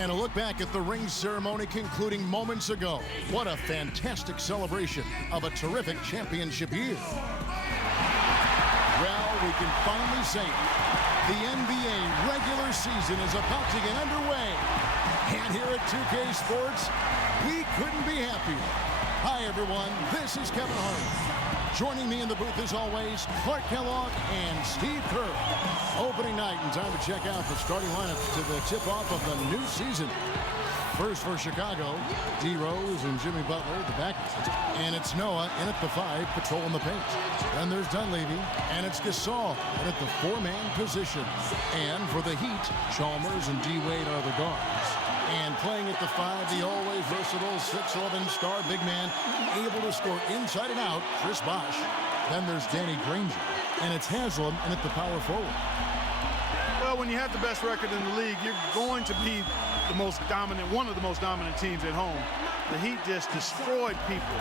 And a look back at the ring ceremony concluding moments ago. What a fantastic celebration of a terrific championship year. Well, we can finally say it. The NBA regular season is about to get underway. And here at 2K Sports, we couldn't be happier. Hi, everyone. This is Kevin Hart. Joining me in the booth, as always, Clark Kellogg and Steve Kerr. Opening night and time to check out the starting lineups to the tip-off of the new season. First for Chicago, D. Rose and Jimmy Butler at the back. And it's Noah in at the 5, patrolling the paint. Then there's Dunleavy, and it's Gasol in at the 4-man position. And for the Heat, Chalmers and D. Wade are the guards. And playing at the 5, the always versatile 6'11" star big man, able to score inside and out, Chris Bosh. Then there's Danny Granger, and it's Haslam in at the power forward. Well, when you have the best record in the league, you're going to be the most dominant, one of the most dominant teams at home. The Heat just destroyed people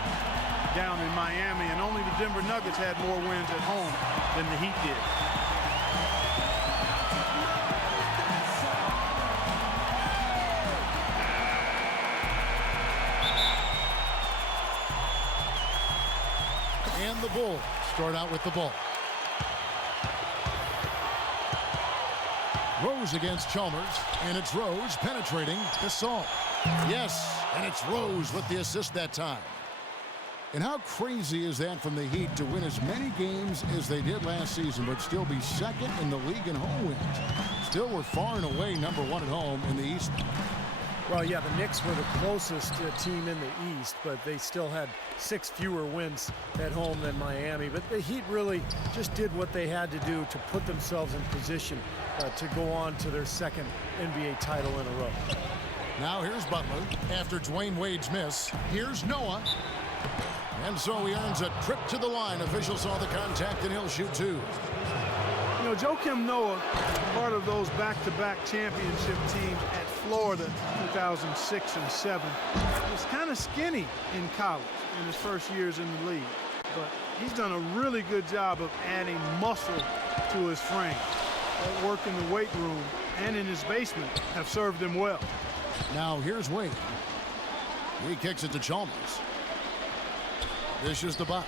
down in Miami, and only the Denver Nuggets had more wins at home than the Heat did. And the Bulls start out with the ball. Rose against Chalmers, and it's Rose penetrating Gasol. Yes, and it's Rose with the assist that time. And how crazy is that from the Heat to win as many games as they did last season, but still be second in the league in home wins? Still, we're far and away number 1 at home in the East. Well, yeah, the Knicks were the closest team in the East, but they still had 6 fewer wins at home than Miami. But the Heat really just did what they had to do to put themselves in position to go on to their second NBA title in a row. Now here's Butler. After Dwayne Wade's miss, here's Noah. And so he earns a trip to the line. Officials saw the contact, and he'll shoot 2. You know, Joakim Noah, part of those back-to-back championship teams at Florida, 2006 and 7, was kind of skinny in college in his first years in the league. But he's done a really good job of adding muscle to his frame. That work in the weight room and in his basement have served him well. Now here's Wade. He kicks it to Chalmers. This is the Bosh.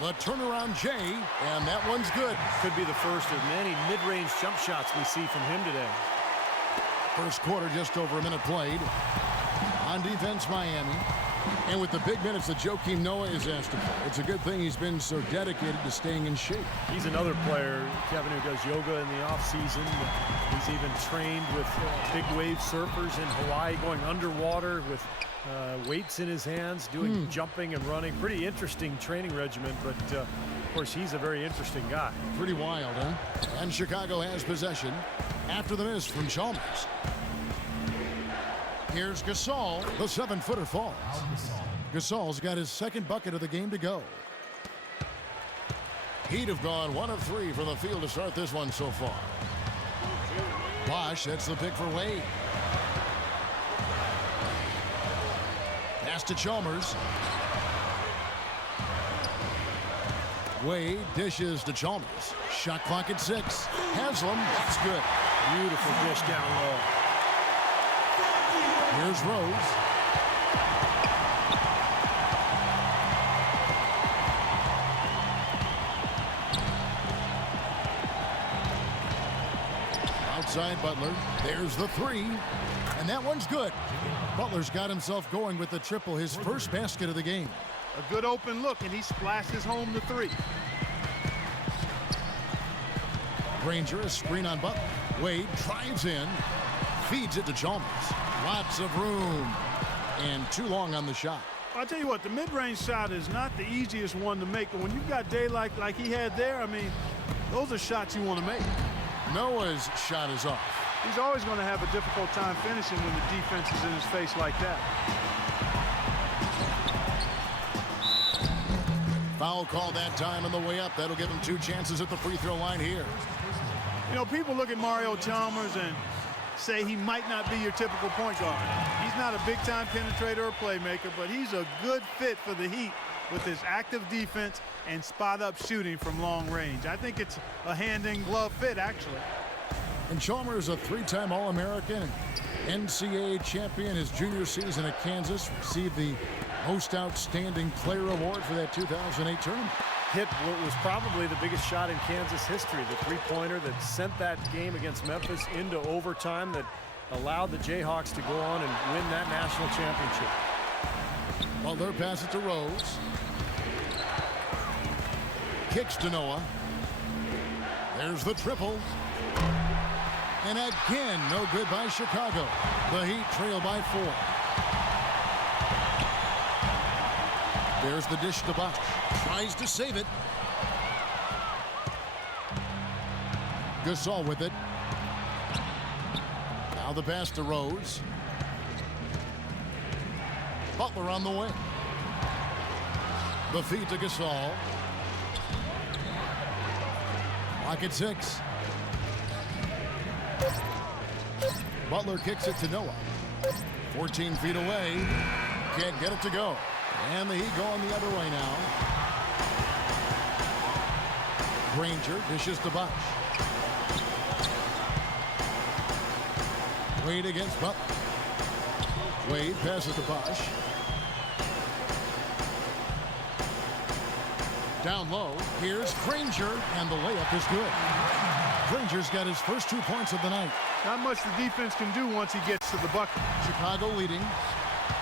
The turnaround Jay, and that one's good. Could be the first of many mid-range jump shots we see from him today. First quarter, just over a minute played. On defense, Miami. And with the big minutes that Joakim Noah is asked to play, it's a good thing he's been so dedicated to staying in shape. He's another player, Kevin, who does yoga in the off-season. He's even trained with big wave surfers in Hawaii, going underwater with weights in his hands, doing jumping and running. Pretty interesting training regimen, but of course he's a very interesting guy. Pretty wild, huh? And Chicago has possession after the miss from Chalmers. Here's Gasol. The 7-footer falls. Gasol's got his second bucket of the game to go. Heat have gone 1 of 3 from the field to start this one so far. Bosh sets the pick for Wade. Pass to Chalmers. Wade dishes to Chalmers. Shot clock at 6. Haslam, that's good. Beautiful dish down low. Here's Rose. Outside Butler. There's the 3. And that one's good. Butler's got himself going with the triple, his first basket of the game. A good open look, and he splashes home the 3. Granger, a screen on Butler. Wade drives in, feeds it to Chalmers. Lots of room, and too long on the shot. I'll tell you what, the mid-range shot is not the easiest one to make, but when you've got daylight like he had there, I mean, those are shots you want to make. Noah's shot is off. He's always going to have a difficult time finishing when the defense is in his face like that. Foul call that time on the way up. That'll give him 2 chances at the free throw line here. You know, people look at Mario Chalmers and say he might not be your typical point guard. He's not a big-time penetrator or playmaker, but he's a good fit for the Heat with his active defense and spot-up shooting from long range. I think it's a hand-in-glove fit, actually. And Chalmers, a three-time All-American and NCAA champion, his junior season at Kansas, received the Most Outstanding Player Award for that 2008 tournament. Hit what was probably the biggest shot in Kansas history, the three-pointer that sent that game against Memphis into overtime that allowed the Jayhawks to go on and win that national championship. Butler passes to Rose. Kicks to Noah. There's the triple. And again, no good by Chicago. The Heat trail by 4. There's the dish to Bosch. Tries to save it. Gasol with it. Now the pass to Rose. Butler on the way. The feed to Gasol. Lock at 6. Butler kicks it to Noah. 14 feet away. Can't get it to go. And the Heat going the other way now. Granger dishes to Bosch. Wade against Butler. Wade passes to Bosch. Down low. Here's Granger, and the layup is good. Granger's got his first 2 points of the night. Not much the defense can do once he gets to the bucket. Chicago leading.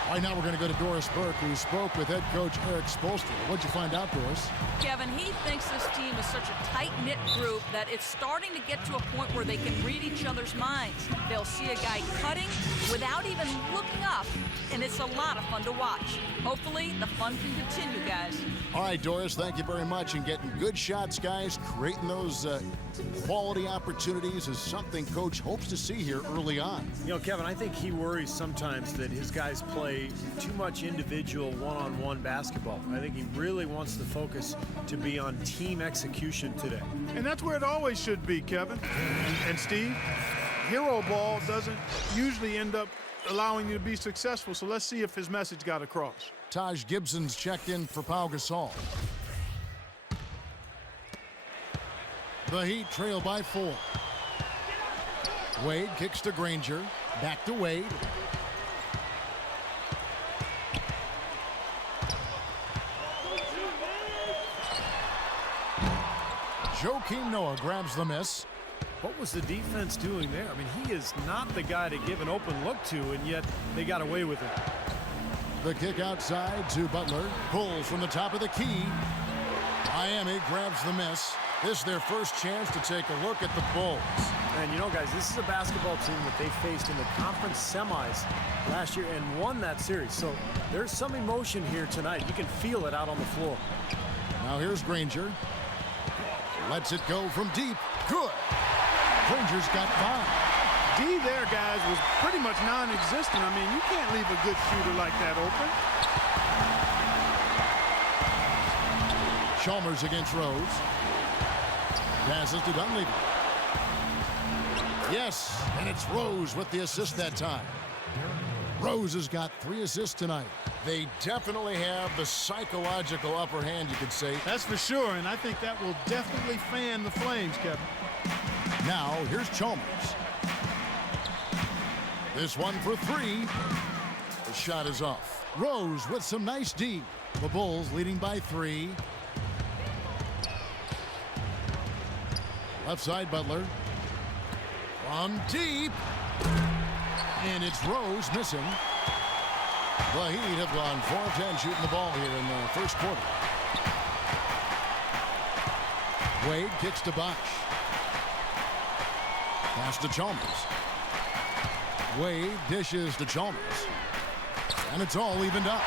Right now we're going to go to Doris Burke, who spoke with head coach Eric Spoelstra. What'd you find out, Doris? Kevin, he thinks this team is such a tight-knit group that it's starting to get to a point where they can read each other's minds. They'll see a guy cutting without even looking up, and it's a lot of fun to watch. Hopefully, the fun can continue, guys. All right, Doris, thank you very much. And getting good shots, guys, creating those quality opportunities is something Coach hopes to see here early on. You know, Kevin, I think he worries sometimes that his guys play too much individual one-on-one basketball. I think he really wants the focus to be on team execution today. And that's where it always should be, Kevin. And Steve, hero ball doesn't usually end up allowing you to be successful, so let's see if his message got across. Taj Gibson's checked in for Pau Gasol. The Heat trail by 4. Wade kicks to Granger. Back to Wade. Joakim Noah grabs the miss. What was the defense doing there? I mean, he is not the guy to give an open look to, and yet they got away with it. The kick outside to Butler. Pulls from the top of the key. Miami grabs the miss. This is their first chance to take a look at the Bulls. And you know, guys, this is a basketball team that they faced in the conference semis last year and won that series. So there's some emotion here tonight. You can feel it out on the floor. Now here's Granger. Lets it go from deep. Good. Granger's got 5. D there, guys, was pretty much non-existent. I mean, you can't leave a good shooter like that open. Chalmers against Rose. Passes to Dunleavy. Yes, and it's Rose with the assist that time. Rose has got 3 assists tonight. They definitely have the psychological upper hand, you could say. That's for sure, and I think that will definitely fan the flames, Kevin. Now, here's Chalmers. This one for 3. The shot is off. Rose with some nice D. The Bulls leading by 3. Left side, Butler. From deep. And it's Rose missing. The Heat have gone 4 of 10 shooting the ball here in the first quarter. Wade kicks to Bosch. Pass to Chalmers. Wade dishes to Chalmers. And it's all evened up.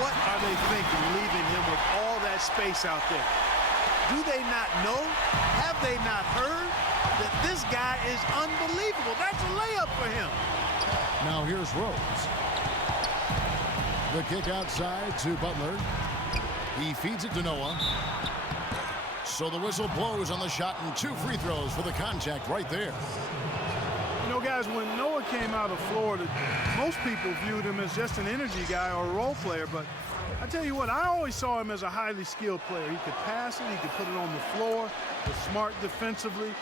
What are they thinking, leaving him with all that space out there? Do they not know? Have they not heard that this guy is unbelievable? That's a layup for him. Now here's Rose. The kick outside to Butler. He feeds it to Noah. So the whistle blows on the shot and 2 free throws for the contact right there. You know, guys, when Noah came out of Florida, most people viewed him as just an energy guy or a role player, but I tell you what, I always saw him as a highly skilled player. He could pass it, he could put it on the floor, was smart defensively.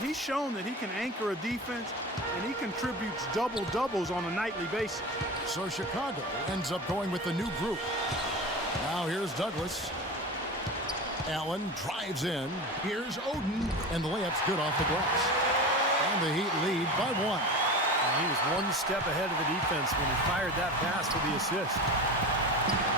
he's shown that he can anchor a defense, and he contributes double-doubles on a nightly basis. So Chicago ends up going with the new group. Now here's Douglas. Allen drives in. Here's Oden, and the layup's good off the glass. And the Heat lead by 1. And he was one step ahead of the defense when he fired that pass for the assist.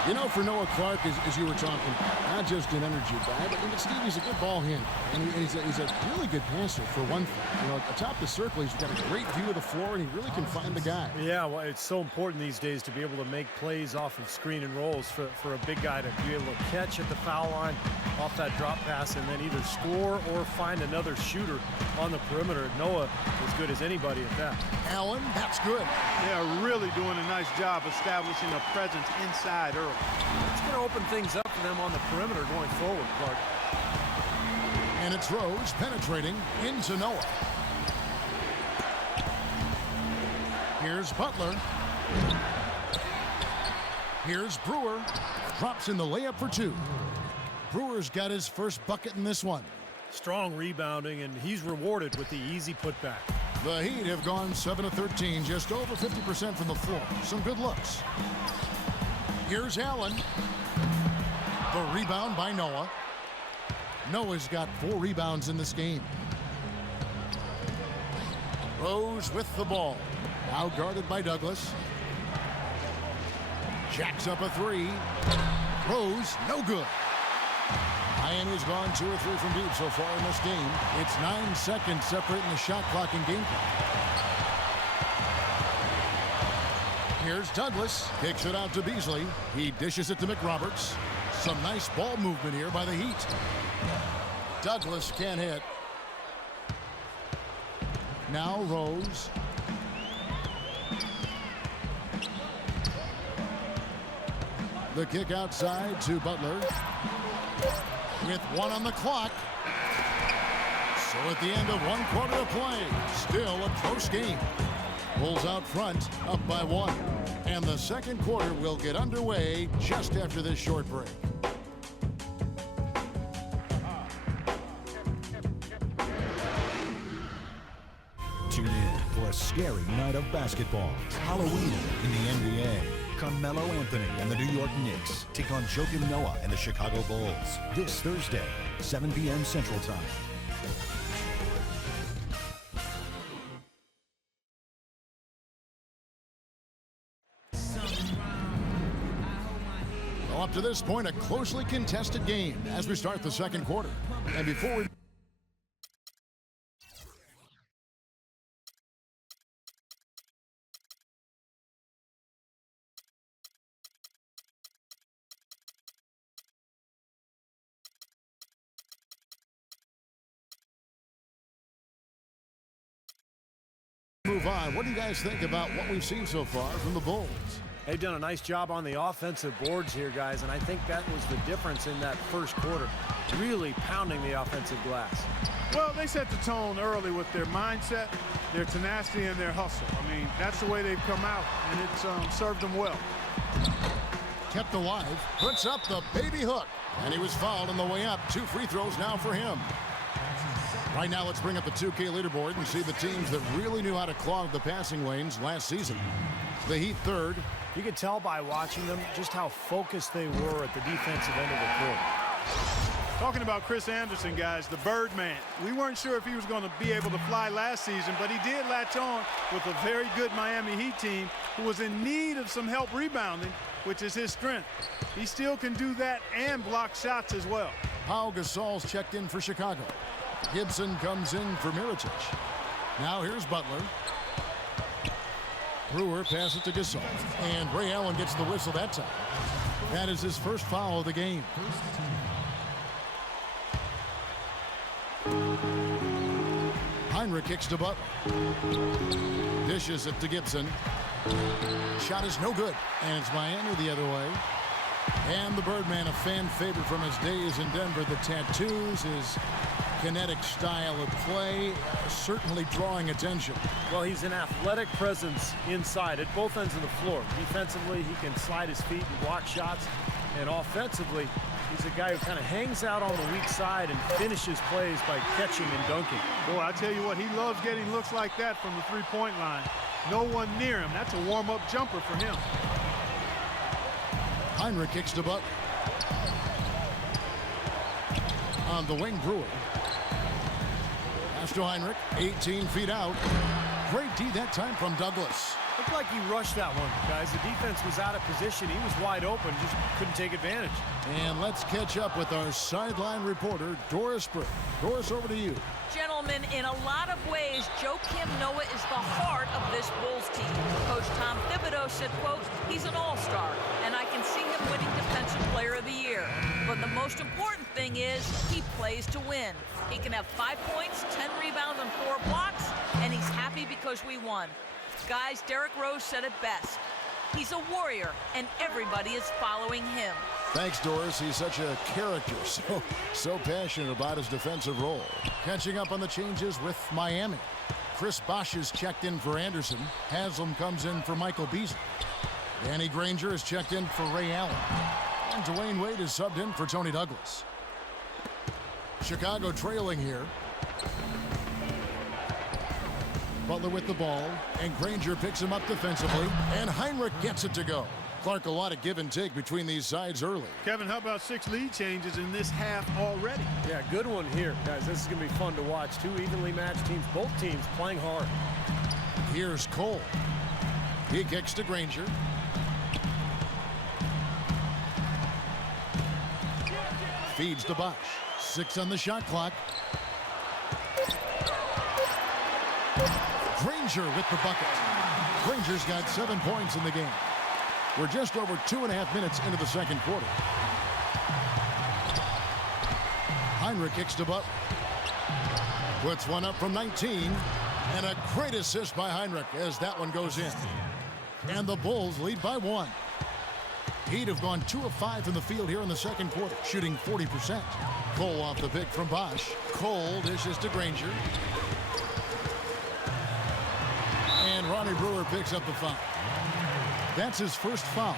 You know, for Noah Clark, as you were talking, not just an energy guy, but Steve, he's a good ball handler. And he's a really good passer, for one thing. You know, atop the circle, he's got a great view of the floor, and he really can find the guy. Yeah, well, it's so important these days to be able to make plays off of screen and rolls for a big guy to be able to catch at the foul line off that drop pass and then either score or find another shooter on the perimeter. Noah is good as anybody at that. Allen, that's good. They are really doing a nice job establishing a presence inside early. It's going to open things up for them on the perimeter going forward, Clark. And it's Rose penetrating into Noah. Here's Butler. Here's Brewer. Drops in the layup for 2. Brewer's got his first bucket in this one. Strong rebounding, and he's rewarded with the easy putback. The Heat have gone 7 of 13, just over 50% from the floor. Some good looks. Here's Allen. The rebound by Noah. Noah's got 4 rebounds in this game. Rose with the ball. Now guarded by Douglas. Jacks up a 3. Rose, no good. Miami's gone 2 or 3 from deep so far in this game. It's 9 seconds separating the shot clock and game clock. Here's Douglas. Kicks it out to Beasley. He dishes it to McRoberts. Some nice ball movement here by the Heat. Douglas can't hit. Now Rose. The kick outside to Butler. With 1 on the clock. So at the end of 1 quarter of play, still a close game. Bulls out front, up by 1. And the second quarter will get underway just after this short break. Tune in for a scary night of basketball. Halloween in the NBA. Carmelo Anthony and the New York Knicks take on Joakim Noah and the Chicago Bulls this Thursday, 7 p.m. Central Time. Well, up to this point, a closely contested game as we start the second quarter. And before we move on, what do you guys think about what we've seen so far from the Bulls? They've done a nice job on the offensive boards here, guys, and I think that was the difference in that first quarter, really pounding the offensive glass. Well, they set the tone early with their mindset, their tenacity, and their hustle. I mean, that's the way they've come out, and it's served them well. Kept alive, puts up the baby hook, and he was fouled on the way up. 2 free throws now for him. Right now, let's bring up the 2K leaderboard and see the teams that really knew how to clog the passing lanes last season. The Heat third. You could tell by watching them just how focused they were at the defensive end of the court. Talking about Chris Anderson, guys, the Birdman. We weren't sure if he was going to be able to fly last season, but he did latch on with a very good Miami Heat team who was in need of some help rebounding, which is his strength. He still can do that and block shots as well. Pau Gasol's checked in for Chicago. Gibson comes in for Mirotic. Now here's Butler. Brewer passes to Gasol. And Ray Allen gets the whistle that time. That is his first foul of the game. Heinrich kicks to Butler. Dishes it to Gibson. Shot is no good. And it's Miami the other way. And the Birdman, a fan favorite from his days in Denver. The tattoos, his kinetic style of play, certainly drawing attention. Well, he's an athletic presence inside at both ends of the floor. Defensively, he can slide his feet and block shots. And offensively, He's a guy who kind of hangs out on the weak side and finishes plays by catching and dunking. Boy, I tell you what, he loves getting looks like that from the three-point line. No one near him. That's a warm-up jumper for him. Heinrich kicks to Buck. On the wing, Brewer. Pass to Heinrich, 18 feet out. Great D that time from Douglas. Looked like he rushed that one, guys. The defense was out of position. He was wide open, just couldn't take advantage. And let's catch up with our sideline reporter, Doris Burke. Doris, over to you. Gentlemen, in a lot of ways, Joakim Noah is the heart of this Bulls team. Coach Tom Thibodeau said, quote, he's an all-star, and I can see him winning Defensive Player of the Year. But the most important thing is he plays to win. He can have 5 points, 10 rebounds, and 4 blocks, and he's happy because we won. Guys, Derrick Rose said it best. He's a warrior, and everybody is following him. Thanks, Doris. He's such a character, so passionate about his defensive role. Catching up on the changes with Miami. Chris Bosh is checked in for Anderson. Haslam comes in for Michael Beasley. Danny Granger is checked in for Ray Allen. And Dwayne Wade is subbed in for Tony Douglas. Chicago trailing here. Butler with the ball, and Granger picks him up defensively, and Heinrich gets it to go. Clark, a lot of give and take between these sides early. Kevin, how about 6 lead changes in this half already? Yeah, good one here, guys. This is going to be fun to watch. 2 evenly matched teams, both teams playing hard. Here's Cole. He kicks to Granger. Feeds to Bosh. 6 on the shot clock. Granger with the bucket. Granger's got 7 points in the game. We're just over 2.5 minutes into the second quarter. Heinrich kicks to Buck. Puts one up from 19. And a great assist by Heinrich as that one goes in. And the Bulls lead by 1. Heat have gone 2 of 5 from the field here in the second quarter, shooting 40%. Cole off the pick from Bosh. Cole dishes to Granger. And Ronnie Brewer picks up the foul. That's his first foul.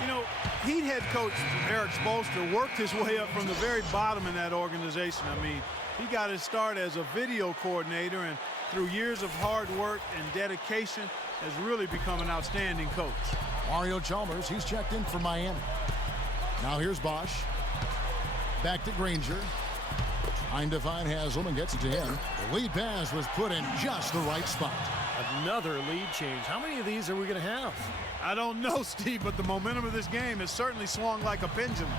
You know, Heat head coach Eric Spoelstra worked his way up from the very bottom in that organization. I mean, he got his start as a video coordinator, and through years of hard work and dedication has really become an outstanding coach. Mario Chalmers, he's checked in for Miami. Now here's Bosh. Back to Granger. Trying to find Haslam and gets it to him. The lead pass was put in just the right spot. Another lead change. How many of these are we going to have? I don't know, Steve, but the momentum of this game has certainly swung like a pendulum.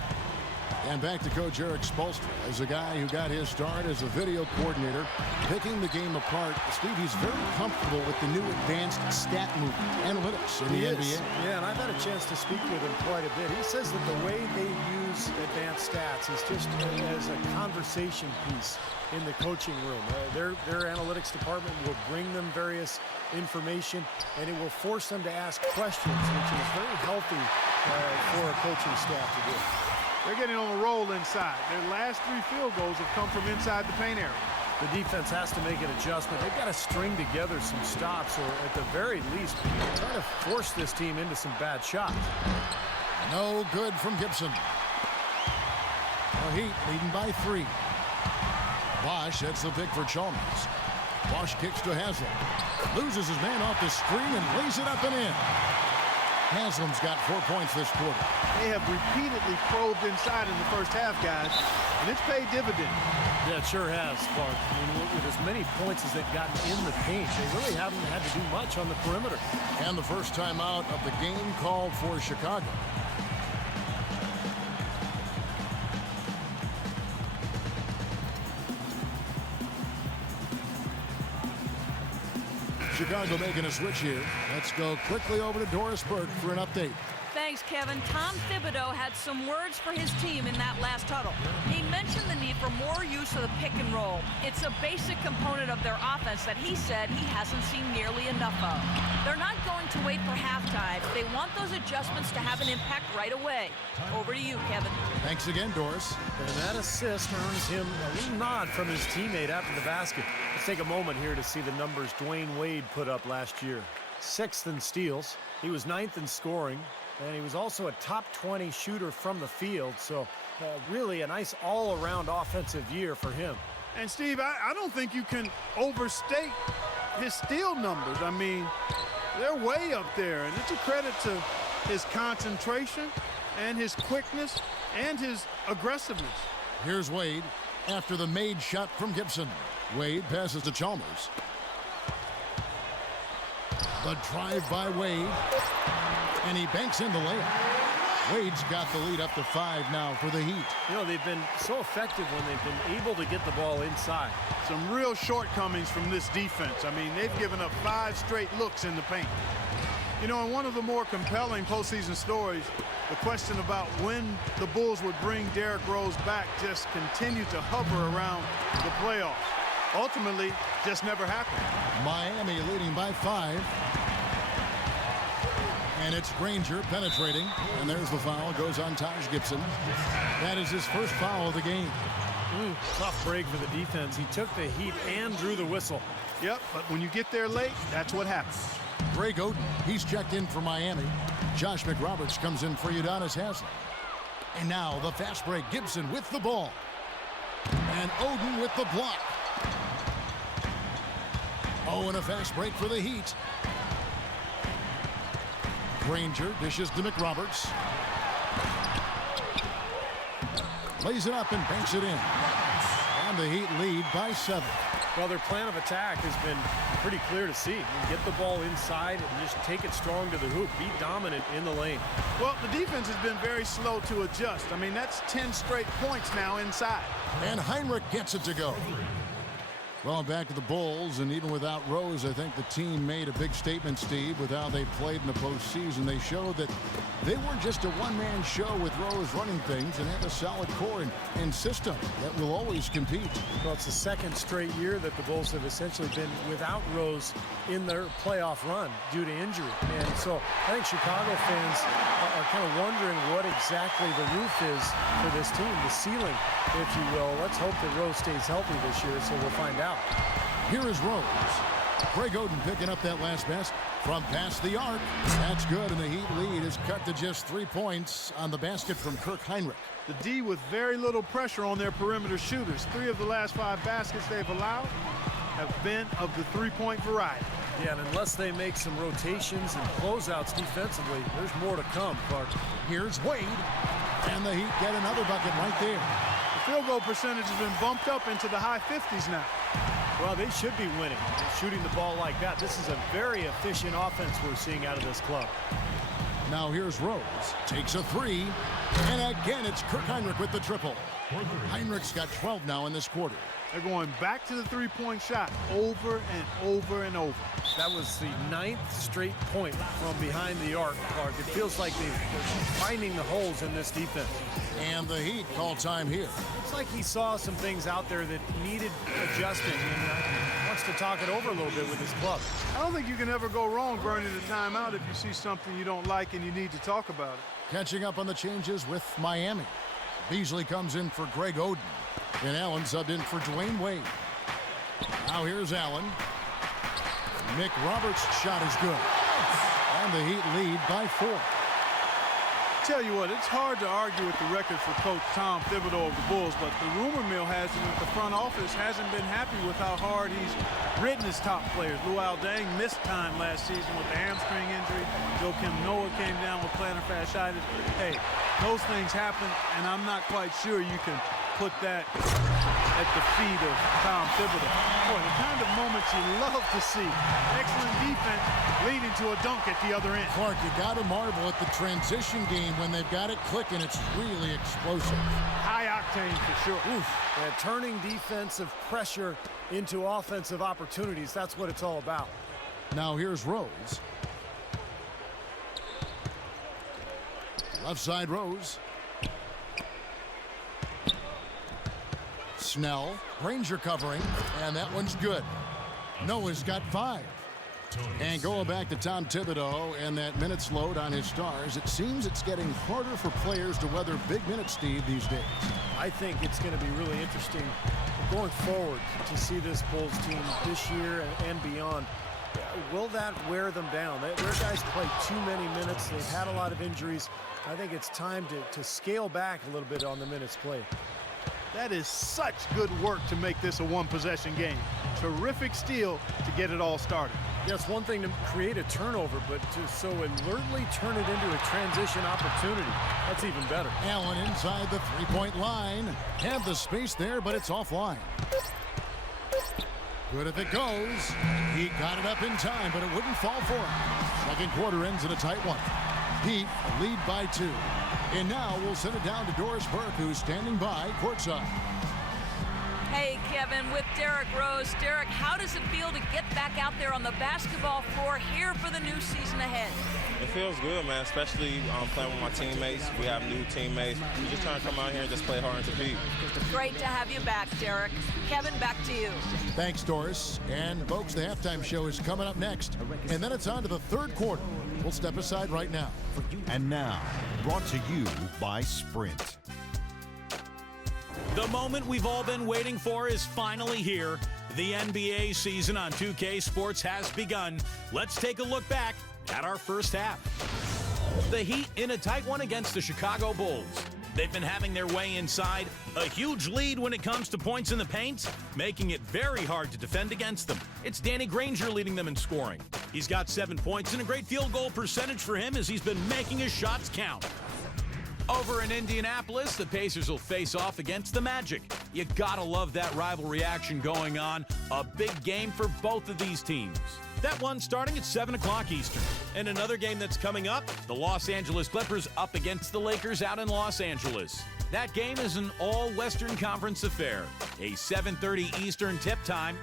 And back to Coach Eric Spoelstra as a guy who got his start as a video coordinator, picking the game apart. Steve, he's very comfortable with the new advanced stat movement, analytics in the NBA. Yeah, and I've had a chance to speak with him quite a bit. He says that the way they use advanced stats is just as a conversation piece in the coaching room. Their analytics department will bring them various information, and it will force them to ask questions, which is very healthy for a coaching staff to do. They're getting on a roll inside. Their last 3 field goals have come from inside the paint area. The defense has to make an adjustment. They've got to string together some stops, or at the very least, try to force this team into some bad shots. No good from Gibson. The Heat leading by 3. Bosh sets the pick for Chalmers. Bosh kicks to Haslam. Loses his man off the screen and lays it up and in. Haslam's got 4 points this quarter. They have repeatedly probed inside in the first half, guys, and it's paid dividends. Yeah, it sure has, Clark. I mean, with as many points as they've gotten in the paint, they really haven't had to do much on the perimeter. And the first time out of the game called for Chicago. Chicago making a switch here. Let's go quickly over to Doris Burke for an update. Thanks, Kevin. Tom Thibodeau had some words for his team in that last huddle. He mentioned the need for more use of the pick and roll. It's a basic component of their offense that he said he hasn't seen nearly enough of. They're not going to wait for halftime. They want those adjustments to have an impact right away. Over to you, Kevin. Thanks again, Doris. And that assist earns him a little nod from his teammate after the basket. Let's take a moment here to see the numbers Dwayne Wade put up last year. 6th in steals. He was 9th in scoring, and he was also a top 20 shooter from the field. So really a nice all-around offensive year for him. And Steve, I don't think you can overstate his steal numbers. I mean, they're way up there, and it's a credit to his concentration and his quickness and his aggressiveness. Here's Wade after the made shot from Gibson. Wade passes to Chalmers. The drive by Wade, and he banks in the layup. Wade's got the lead up to 5 now for the Heat. You know, they've been so effective when they've been able to get the ball inside. Some real shortcomings from this defense. I mean, they've given up 5 straight looks in the paint. You know, in one of the more compelling postseason stories, the question about when the Bulls would bring Derrick Rose back just continued to hover around the playoffs. Ultimately, just never happened. Miami leading by 5. And it's Granger penetrating. And there's the foul. Goes on Taj Gibson. That is his first foul of the game. Tough break for the defense. He took the heat and drew the whistle. Yep, but when you get there late, that's what happens. Greg Oden, he's checked in for Miami. Josh McRoberts comes in for Udonis Haslem. And now the fast break. Gibson with the ball. And Oden with the block. Oh, and a fast break for the Heat. Granger dishes to McRoberts. Lays it up and banks it in. And the Heat lead by 7. Well, their plan of attack has been pretty clear to see. Get the ball inside and just take it strong to the hoop. Be dominant in the lane. Well, the defense has been very slow to adjust. I mean, that's 10 straight points now inside. And Heinrich gets it to go. Well, back to the Bulls, and even without Rose, I think the team made a big statement, Steve, with how they played in the postseason. They showed that they weren't just a one-man show with Rose running things and have a solid core and system that will always compete. Well, it's the second straight year that the Bulls have essentially been without Rose in their playoff run due to injury. And so I think Chicago fans are kind of wondering what exactly the roof is for this team, the ceiling, if you will. Let's hope that Rose stays healthy this year, so we'll find out. Here is Rose. Greg Oden picking up that last basket from past the arc. That's good, and the Heat lead is cut to just 3 points on the basket from Kirk Heinrich. The D with very little pressure on their perimeter shooters. 3 of the last 5 baskets they've allowed have been of the three-point variety. Yeah, and unless they make some rotations and closeouts defensively, there's more to come, Clark. Here's Wade, and the Heat get another bucket right there. The field goal percentage has been bumped up into the high 50s now. Well, they should be winning, shooting the ball like that. This is a very efficient offense we're seeing out of this club. Now here's Rose. Takes a 3. And again, it's Kirk Heinrich with the triple. Heinrich's got 12 now in this quarter. They're going back to the three-point shot over and over and over. That was the 9th straight point from behind the arc, Clark. It feels like they're finding the holes in this defense. And the Heat call time here. It's like he saw some things out there that needed adjusting and wants to talk it over a little bit with his club. I don't think you can ever go wrong burning a timeout if you see something you don't like and you need to talk about it. Catching up on the changes with Miami. Beasley comes in for Greg Oden. And Allen subbed in for Dwayne Wade. Now here's Allen. McRoberts' shot is good. And the Heat lead by 4. Tell you what, it's hard to argue with the record for Coach Tom Thibodeau of the Bulls, but the rumor mill has it that the front office hasn't been happy with how hard he's ridden his top players. Luol Deng missed time last season with the hamstring injury. Joakim Noah came down with plantar fasciitis. Hey, those things happen, and I'm not quite sure you can put that at the feet of Tom Thibodeau. Boy, the kind of moments you love to see. Excellent defense leading to a dunk at the other end. Clark, you got to marvel at the transition game when they've got it clicking. It's really explosive. High octane for sure. Oof. Yeah, turning defensive pressure into offensive opportunities. That's what it's all about. Now here's Rose. Left side Rose. Snell, Granger covering, and that one's good. Noah's got 5. And going back to Tom Thibodeau and that minutes load on his stars, it seems it's getting harder for players to weather big minutes, Steve, these days. I think it's going to be really interesting going forward to see this Bulls team this year and beyond. will that wear them down? Their guys play too many minutes. They've had a lot of injuries. I think it's time to scale back a little bit on the minutes played. That is such good work to make this a one-possession game. Terrific steal to get it all started. Yeah, it's one thing to create a turnover, but to so alertly turn it into a transition opportunity, that's even better. Allen inside the three-point line. Have the space there, but it's offline. Good if it goes. He got it up in time, but it wouldn't fall for him. Second quarter ends in a tight one. Heat lead by 2. And now we'll send it down to Doris Burke, who's standing by courtside. Hey, Kevin, with Derrick Rose. Derrick, how does it feel to get back out there on the basketball floor here for the new season ahead? It feels good, man, especially playing with my teammates. We have new teammates. We're just trying to come out here and just play hard and compete. Great to have you back, Derrick. Kevin, back to you. Thanks, Doris. And, folks, the halftime show is coming up next. And then it's on to the third quarter. We'll step aside right now. And now, brought to you by Sprint. The moment we've all been waiting for is finally here. The NBA season on 2K Sports has begun. Let's take a look back at our first half. The Heat in a tight one against the Chicago Bulls. They've been having their way inside, a huge lead when it comes to points in the paint, making it very hard to defend against them. It's Danny Granger leading them in scoring. He's got 7 points and a great field goal percentage for him as he's been making his shots count. Over in Indianapolis, the Pacers will face off against the Magic. You gotta love that rivalry action going on. A big game for both of these teams. That one starting at 7 o'clock Eastern. And another game that's coming up, the Los Angeles Clippers up against the Lakers out in Los Angeles. That game is an all-Western Conference affair. A 7:30 Eastern tip time.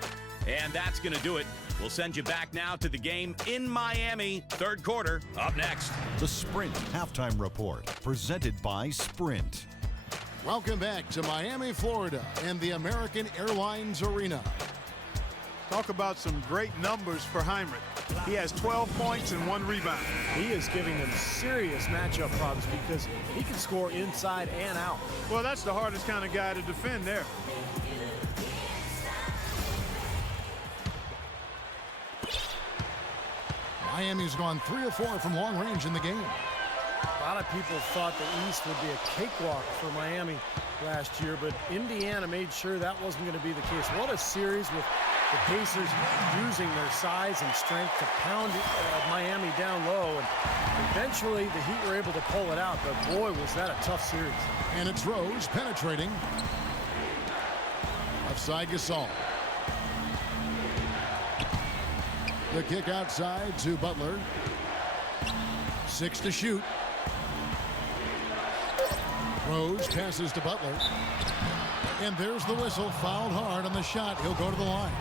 And that's gonna do it. We'll send you back now to the game in Miami. Third quarter, up next. The Sprint Halftime Report, presented by Sprint. Welcome back to Miami, Florida, and the American Airlines Arena. Talk about some great numbers for Heinrich. He has 12 points and 1 rebound. He is giving them serious matchup problems because he can score inside and out. Well, that's the hardest kind of guy to defend there. Miami's gone 3 of 4 from long range in the game. A lot of people thought the East would be a cakewalk for Miami last year, but Indiana made sure that wasn't going to be the case. What a series with the Pacers using their size and strength to pound Miami down low, and eventually the Heat were able to pull it out, but boy, was that a tough series. And it's Rose penetrating. Offside Gasol. The kick outside to Butler. 6 to shoot. Rose passes to Butler. And there's the whistle. Fouled hard on the shot. He'll go to the line.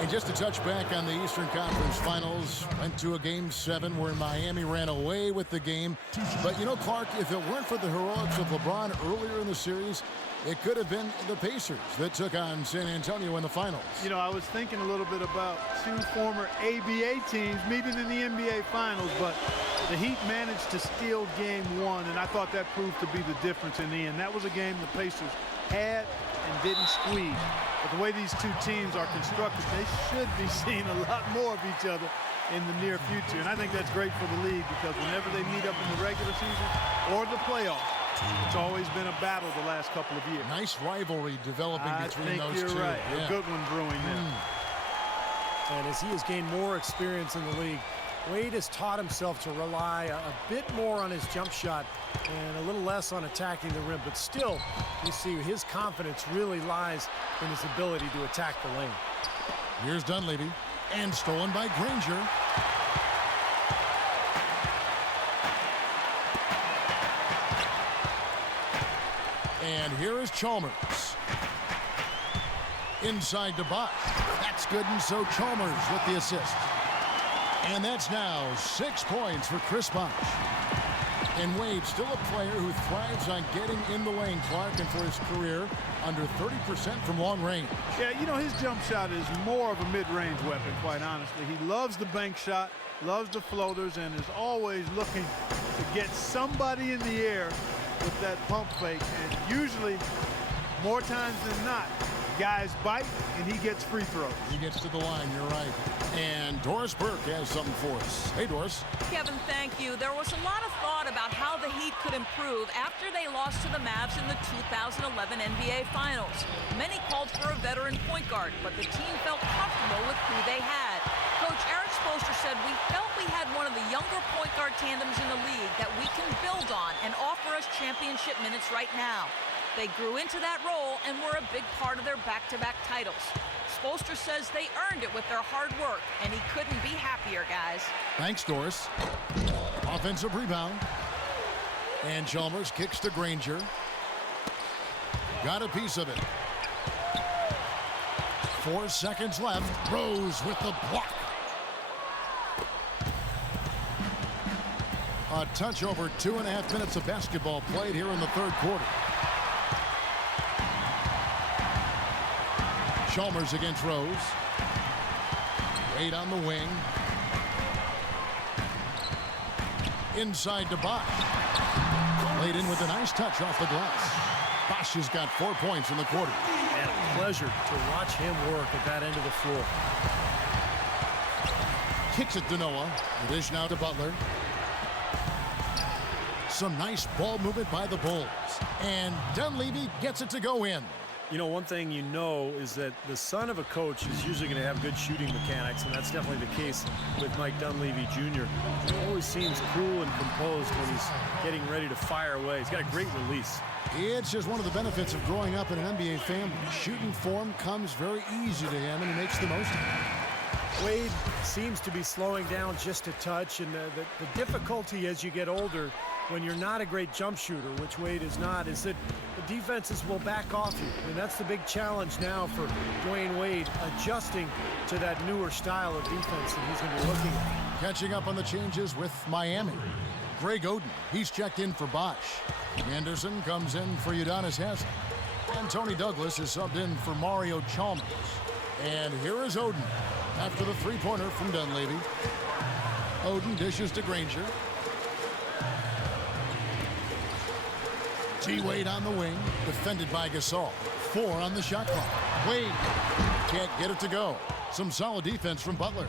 And just to touch back on the Eastern Conference Finals, went to a Game 7 where Miami ran away with the game. But, you know, Clark, if it weren't for the heroics of LeBron earlier in the series, it could have been the Pacers that took on San Antonio in the finals. You know, I was thinking a little bit about 2 former ABA teams meeting in the NBA Finals, but the Heat managed to steal Game 1, and I thought that proved to be the difference in the end. That was a game the Pacers had and didn't squeeze. But the way these 2 teams are constructed, they should be seeing a lot more of each other in the near future. And I think that's great for the league because whenever they meet up in the regular season or the playoffs, it's always been a battle the last couple of years. Nice rivalry developing between those 2. I think you're right. Yeah. A good one brewing there. And as he has gained more experience in the league, Wade has taught himself to rely a bit more on his jump shot and a little less on attacking the rim. But still, you see his confidence really lies in his ability to attack the lane. Here's Dunleavy, and stolen by Granger. And here is Chalmers. Inside to Bosh. That's good, and so Chalmers with the assist. And that's now 6 points for Chris Bosh. And Wade, still a player who thrives on getting in the lane, Clark, and for his career, under 30% from long range. Yeah, you know, his jump shot is more of a mid-range weapon, quite honestly. He loves the bank shot, loves the floaters, and is always looking to get somebody in the air with that pump fake. And usually, more times than not, guys bite and he gets free throws. He gets to the line, you're right. And Doris Burke has something for us. Hey, Doris. Kevin, thank you. There was a lot of thought about how the Heat could improve after they lost to the Mavs in the 2011 NBA Finals. Many called for a veteran point guard, but the team felt comfortable with who they had. Coach Eric Spoelstra said, "We felt we had one of the younger point guard tandems in the league that we can build on and offer us championship minutes right now." They grew into that role and were a big part of their back-to-back titles. Spoelstra says they earned it with their hard work, and he couldn't be happier, guys. Thanks, Doris. Offensive rebound. And Chalmers kicks to Granger. Got a piece of it. 4 seconds left. Rose with the block. A touch over 2.5 minutes of basketball played here in the third quarter. Chalmers against Rose. Wade on the wing. Inside to Bosch. Laid in with a nice touch off the glass. Bosch has got 4 points in the quarter. And a pleasure to watch him work at that end of the floor. Kicks it to Noah. The dish now to Butler. Some nice ball movement by the Bulls. And Dunleavy gets it to go in. You know, one thing you know is that the son of a coach is usually going to have good shooting mechanics, and that's definitely the case with Mike Dunleavy Jr. He always seems cool and composed when he's getting ready to fire away. He's got a great release. It's just one of the benefits of growing up in an NBA family. Shooting form comes very easy to him, and he makes the most of it. Wade seems to be slowing down just a touch, and the difficulty as you get older when you're not a great jump shooter, which Wade is not, is that the defenses will back off you. And that's the big challenge now for Dwayne Wade, adjusting to that newer style of defense that he's going to be looking at. Catching up on the changes with Miami. Greg Oden, he's checked in for Bosch. Anderson comes in for Udonis Haslem. And Tony Douglas is subbed in for Mario Chalmers. And here is Oden after the three-pointer from Dunleavy. Oden dishes to Granger. T-Wade on the wing, defended by Gasol. 4 on the shot clock. Wade can't get it to go. Some solid defense from Butler.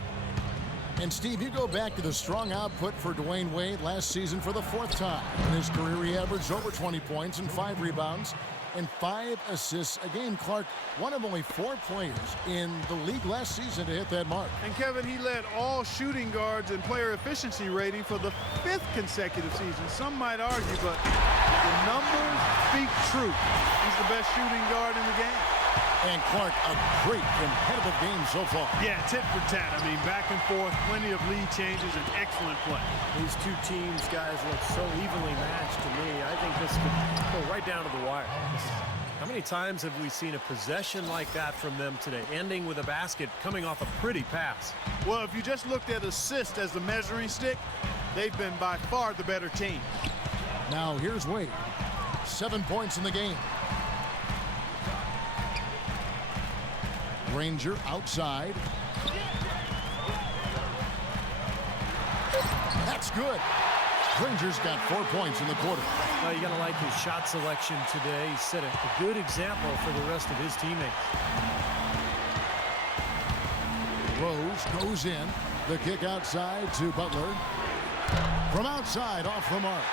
And Steve, you go back to the strong output for Dwayne Wade last season for the 4th time. In his career, he averaged over 20 points and 5 rebounds and 5 assists a game. Clark, one of only 4 players in the league last season to hit that mark. And Kevin, he led all shooting guards in player efficiency rating for the 5th consecutive season. Some might argue, but the numbers speak truth. He's the best shooting guard in the game. And Clark, a great competitive game so far. Yeah, tit for tat. I mean, back and forth, plenty of lead changes, and excellent play. These two teams, guys, look so evenly matched to me. I think this could go right down to the wire. How many times have we seen a possession like that from them today, ending with a basket coming off a pretty pass? Well, if you just looked at assist as the measuring stick, they've been by far the better team. Now here's Wade. 7 points in the game. Granger outside. That's good. Granger's got 4 points in the quarter. Well, you got to like his shot selection today. He set a good example for the rest of his teammates. Rose goes in. The kick outside to Butler. From outside, off the mark.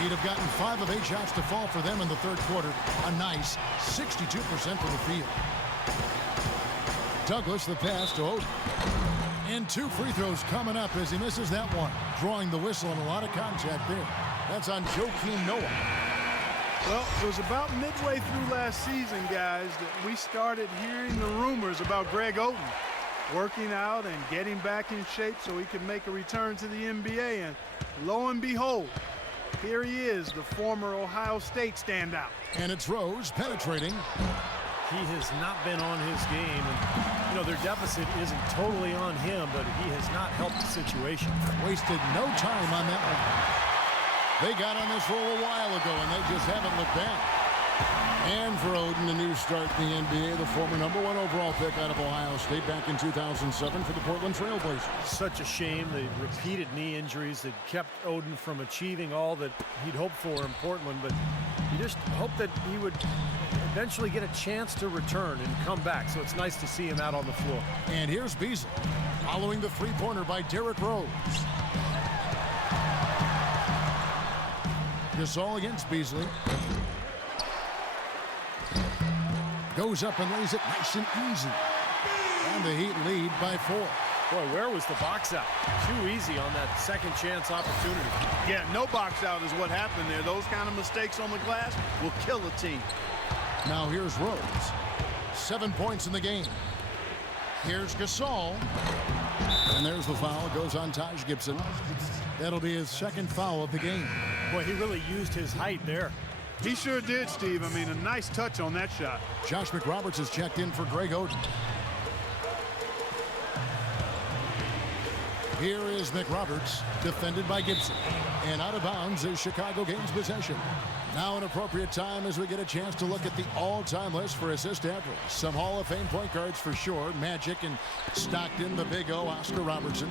He'd have gotten 5 of 8 shots to fall for them in the third quarter. A nice 62% from the field. Douglas, the pass to Oden. And 2 free throws coming up as he misses that one. Drawing the whistle and a lot of contact there. That's on Joakim Noah. Well, it was about midway through last season, guys, that we started hearing the rumors about Greg Oden working out and getting back in shape so he could make a return to the NBA. And lo and behold, here he is, the former Ohio State standout. And it's Rose penetrating. He has not been on his game. And, you know, their deficit isn't totally on him, but he has not helped the situation. Wasted no time on that one. They got on this roll a while ago, and they just haven't looked back. And for Oden, a new start in the NBA, the former #1 overall pick out of Ohio State back in 2007 for the Portland Trailblazers. Such a shame, the repeated knee injuries that kept Oden from achieving all that he'd hoped for in Portland, but you just hope that he would eventually get a chance to return and come back, so it's nice to see him out on the floor. And here's Beasley, following the three-pointer by Derrick Rose. Gasol against Beasley. Goes up and lays it nice and easy. And the Heat lead by 4. Boy, where was the box out? Too easy on that second chance opportunity. Yeah, no box out is what happened there. Those kind of mistakes on the glass will kill a team. Now here's Rose. 7 points in the game. Here's Gasol. And there's the foul. It goes on Taj Gibson. That'll be his second foul of the game. Boy, he really used his height there. He sure did, Steve. I mean, a nice touch on that shot. Josh McRoberts has checked in for Greg Oden. Here is McRoberts, defended by Gibson. And out of bounds as Chicago gains possession. Now an appropriate time as we get a chance to look at the all-time list for assist average. Some Hall of Fame point guards for sure. Magic and Stockton, the Big O, Oscar Robertson.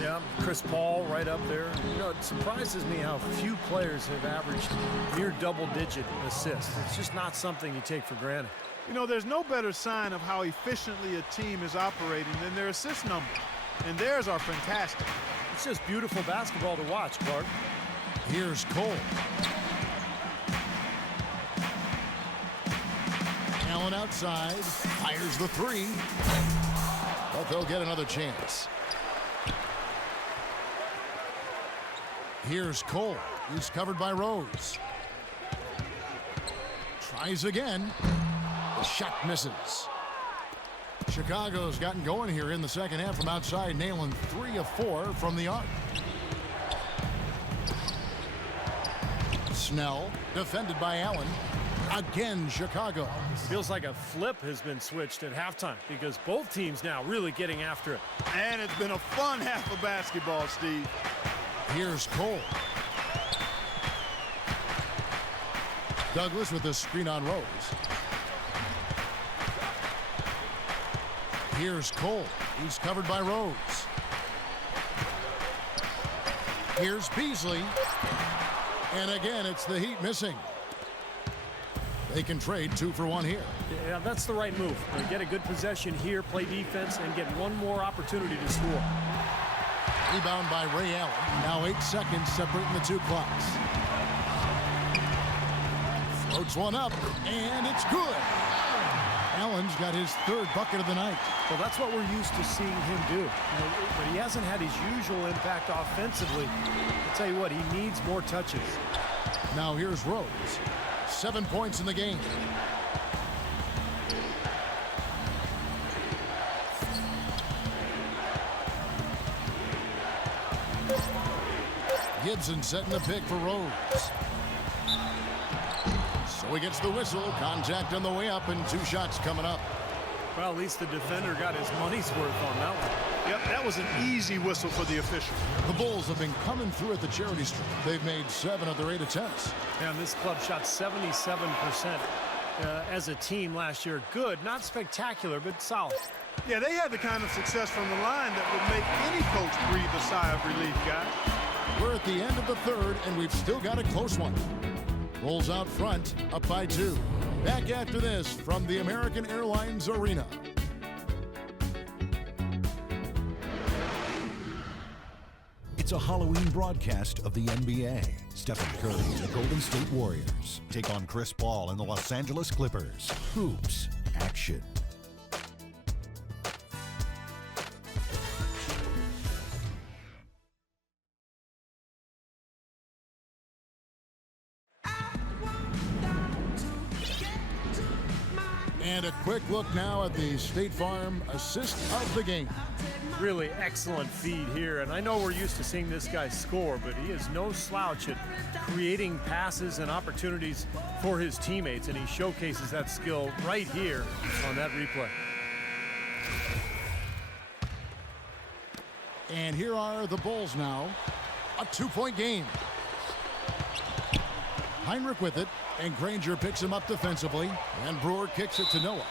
Yeah, Chris Paul right up there. You know, it surprises me how few players have averaged near double-digit assists. It's just not something you take for granted. You know, there's no better sign of how efficiently a team is operating than their assist numbers. And theirs are fantastic. It's just beautiful basketball to watch, Clark. Here's Cole. Allen outside, fires the three, but they'll get another chance. Here's Cole. He's covered by Rose. Tries again. The shot misses. Chicago's gotten going here in the second half from outside, nailing 3 of 4 from the arc. Snell, defended by Allen. Again, Chicago. Feels like a flip has been switched at halftime because both teams now really getting after it. And it's been a fun half of basketball, Steve. Here's Cole. Douglas with the screen on Rose. Here's Cole. He's covered by Rose. Here's Beasley. And again, it's the Heat missing. They can trade 2 for 1 here. Yeah, that's the right move. Get a good possession here, play defense, and get one more opportunity to score. Rebound by Ray Allen. Now 8 seconds separating the 2 clocks. Floats one up, and it's good. Allen's got his 3rd bucket of the night. Well, that's what we're used to seeing him do. But he hasn't had his usual impact offensively. I'll tell you what, he needs more touches. Now here's Rose. 7 points in the game. Gibson setting the pick for Rose. So he gets the whistle. Contact on the way up and 2 shots coming up. Well, at least the defender got his money's worth on that one. Yep, that was an easy whistle for the official. The Bulls have been coming through at the charity stripe. They've made 7 of their 8 attempts. And this club shot 77% as a team last year. Good, not spectacular, but solid. Yeah, they had the kind of success from the line that would make any coach breathe a sigh of relief, guys. We're at the end of the 3rd, and we've still got a close one. Bulls out front, up by 2. Back after this from the American Airlines Arena. It's a Halloween broadcast of the NBA. Stephen Curry and the Golden State Warriors take on Chris Paul and the Los Angeles Clippers. Hoops action. And a quick look now at the State Farm assist of the game. Really excellent feed here, and I know we're used to seeing this guy score, but he is no slouch at creating passes and opportunities for his teammates, and he showcases that skill right here on that replay. And here are the Bulls now. A 2-point game. Heinrich with it, and Granger picks him up defensively, and Brewer kicks it to Noah.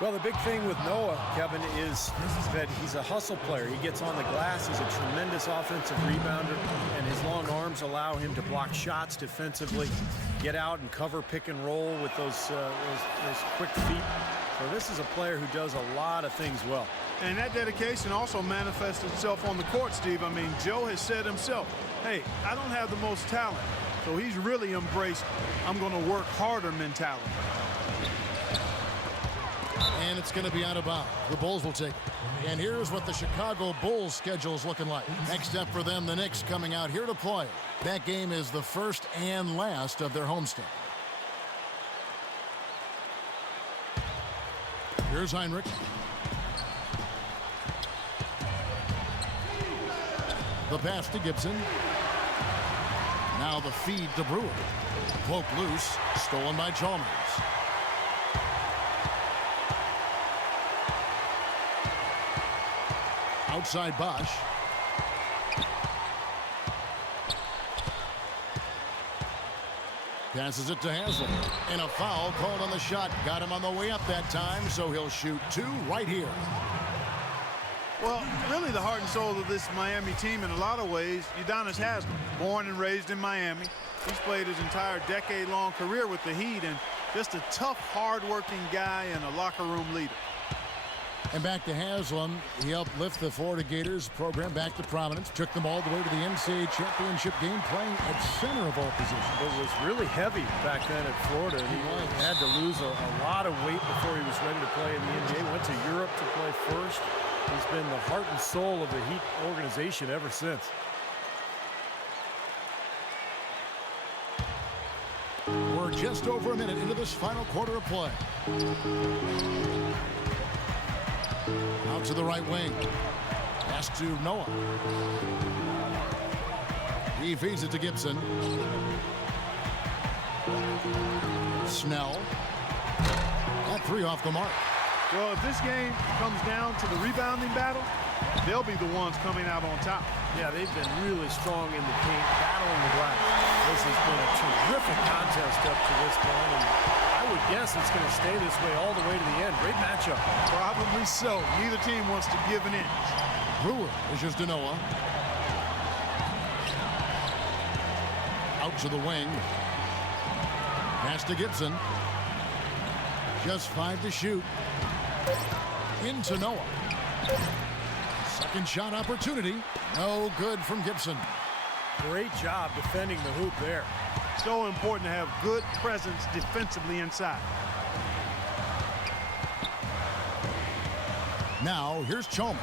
Well, the big thing with Noah, Kevin, is that he's a hustle player. He gets on the glass. He's a tremendous offensive rebounder, and his long arms allow him to block shots defensively, get out and cover pick and roll with those quick feet. So this is a player who does a lot of things well. And that dedication also manifests itself on the court, Steve. I mean, Joe has said himself, hey, I don't have the most talent. So he's really embraced, I'm going to work harder mentality. And it's going to be out of bounds. The Bulls will take it. And here's what the Chicago Bulls schedule is looking like. Next up for them, the Knicks coming out here to play. That game is the first and last of their homestand. Here's Heinrich. The pass to Gibson. Now the feed to Brewer. Poke loose, stolen by Chalmers. Outside Bosch. Passes it to Haslam. And a foul called on the shot. Got him on the way up that time, so he'll shoot two right here. Well, really the heart and soul of this Miami team in a lot of ways, Udonis Haslam, born and raised in Miami. He's played his entire decade-long career with the Heat, and just a tough, hard-working guy and a locker room leader. And back to Haslam. He helped lift the Florida Gators program back to prominence, took them all the way to the NCAA championship game, playing at center of all positions. It was really heavy back then at Florida. He had to lose a lot of weight before he was ready to play in the NBA. Went to Europe to play first. He's been the heart and soul of the Heat organization ever since. We're just over a minute into this final quarter of play. Out to the right wing. Pass to Noah. He feeds it to Gibson. Snell. That three off the mark. Well, if this game comes down to the rebounding battle, they'll be the ones coming out on top. Yeah, they've been really strong in the paint, battling the glass. This has been a terrific contest up to this point, and I would guess it's going to stay this way all the way to the end. Great matchup. Probably so. Neither team wants to give an inch. Brewer issues to Noah. Out to the wing. Pass to Gibson. Just 5 to shoot. Into Noah. Second shot opportunity. No good from Gibson. Great job defending the hoop there. So important to have good presence defensively inside. Now, here's Chalmers.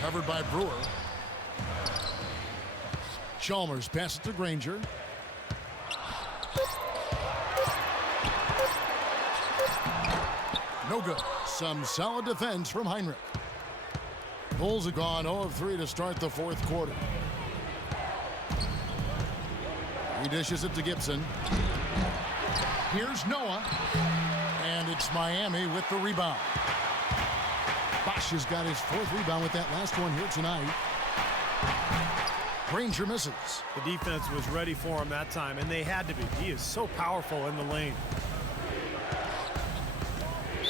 Covered by Brewer. Chalmers passes to Granger. No good. Some solid defense from Heinrich. Bulls have gone 0 of 3 to start the fourth quarter. He dishes it to Gibson. Here's Noah. And it's Miami with the rebound. Bosch has got his 4th rebound with that last one here tonight. Granger misses. The defense was ready for him that time, and they had to be. He is so powerful in the lane.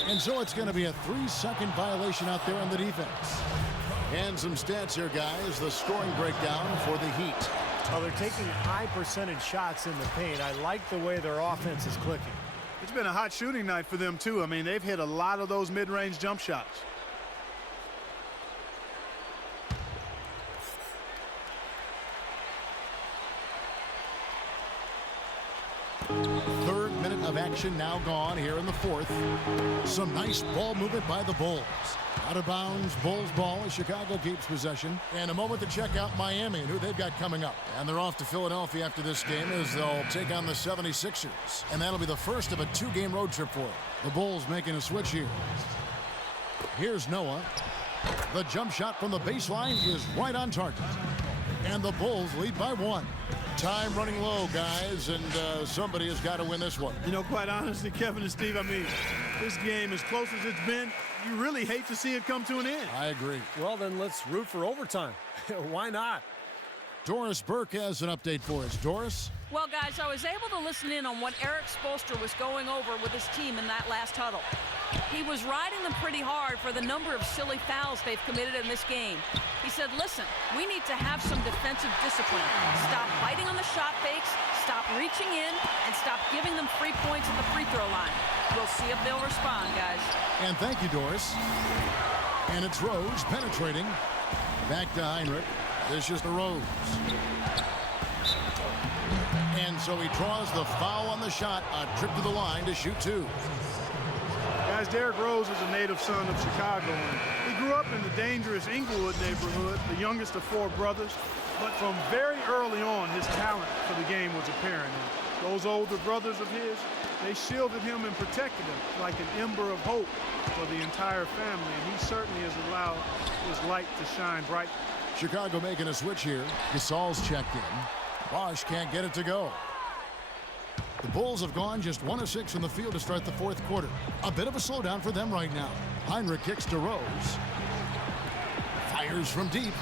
And so it's going to be a 3-second violation out there on the defense. And some stats here, guys. The scoring breakdown for the Heat. Well, they're taking high percentage shots in the paint. I like the way their offense is clicking. It's been a hot shooting night for them, too. I mean, they've hit a lot of those mid-range jump shots. Third minute of action now gone here in the fourth. Some nice ball movement by the Bulls. Out of bounds, Bulls ball as Chicago keeps possession. And a moment to check out Miami and who they've got coming up. And they're off to Philadelphia after this game as they'll take on the 76ers. And that'll be the first of a 2-game road trip for them. The Bulls making a switch here. Here's Noah. The jump shot from the baseline is right on target. And the Bulls lead by 1. Time running low, guys, and somebody has got to win this one. You know, quite honestly, Kevin and Steve, I mean, this game, as close as it's been, you really hate to see it come to an end. I agree. Well, then let's root for overtime. Why not? Doris Burke has an update for us. Doris? Well, guys, I was able to listen in on what Eric Spoelstra was going over with his team in that last huddle. He was riding them pretty hard for the number of silly fouls they've committed in this game. He said, listen, we need to have some defensive discipline. Stop biting on the shot fakes, stop reaching in, and stop giving them free points at the free throw line. We'll see if they'll respond, guys. And thank you, Doris. And it's Rose penetrating. Back to Heinrich. This is the Rose. And so he draws the foul on the shot. A trip to the line to shoot two. Guys, Derrick Rose is a native son of Chicago. He grew up in the dangerous Inglewood neighborhood, the youngest of 4 brothers. But from very early on, his talent for the game was apparent. And those older brothers of his, they shielded him and protected him like an ember of hope for the entire family. And he certainly has allowed his light to shine bright. Chicago making a switch here. Gasol's checked in. Bosch can't get it to go. The Bulls have gone just 1 of 6 from the field to start the 4th quarter. A bit of a slowdown for them right now. Heinrich kicks to Rose. Fires from deep.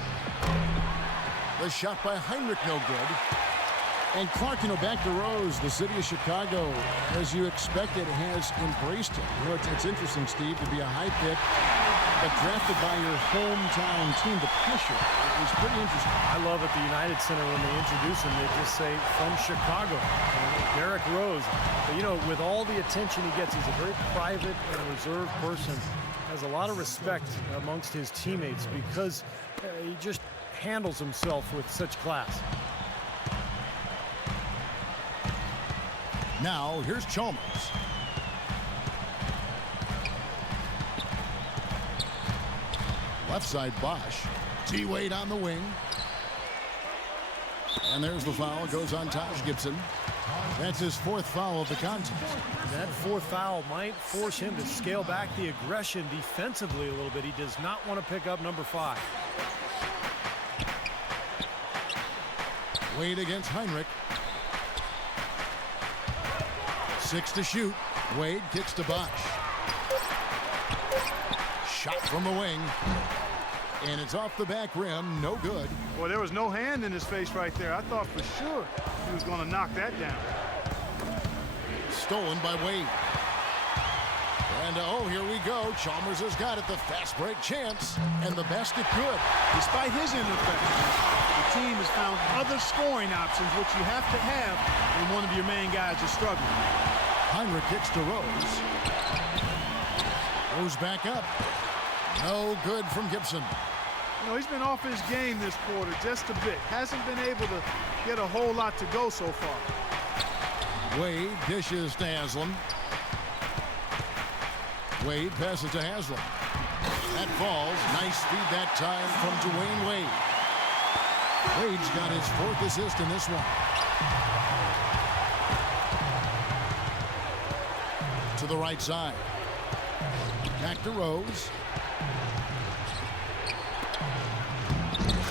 The shot by Heinrich no good. And Clark, back to Rose. The city of Chicago, as you expected, has embraced him. It's interesting, Steve, to be a high pick, but drafted by your hometown team. The pressure is pretty interesting. I love at the United Center when they introduce him, they just say, from Chicago. Derrick Rose. But, with all the attention he gets, he's a very private and reserved person. Has a lot of respect amongst his teammates because he just handles himself with such class. Now, here's Chalmers. Left side, Bosch. T-Wade on the wing. And there's the foul. It goes on Taj Gibson. That's his 4th foul of the contest. That 4th foul might force him to scale back the aggression defensively a little bit. He does not want to pick up number 5. Wade against Heinrich. 6 to shoot. Wade kicks to Bosch. Shot from the wing. And it's off the back rim. No good. Boy, there was no hand in his face right there. I thought for sure he was going to knock that down. Stolen by Wade. And here we go. Chalmers has got it. The fast break chance. And the basket good. Despite his ineffectiveness, the team has found other scoring options, which you have to have when one of your main guys is struggling. Heinrich kicks to Rose. Rose back up. No good from Gibson. He's been off his game this quarter just a bit. Hasn't been able to get a whole lot to go so far. Wade dishes to Haslam. Wade passes to Haslam. That falls. Nice speed that time from Dwayne Wade. Wade's got his 4th assist in this one. To the right side. Back to Rose.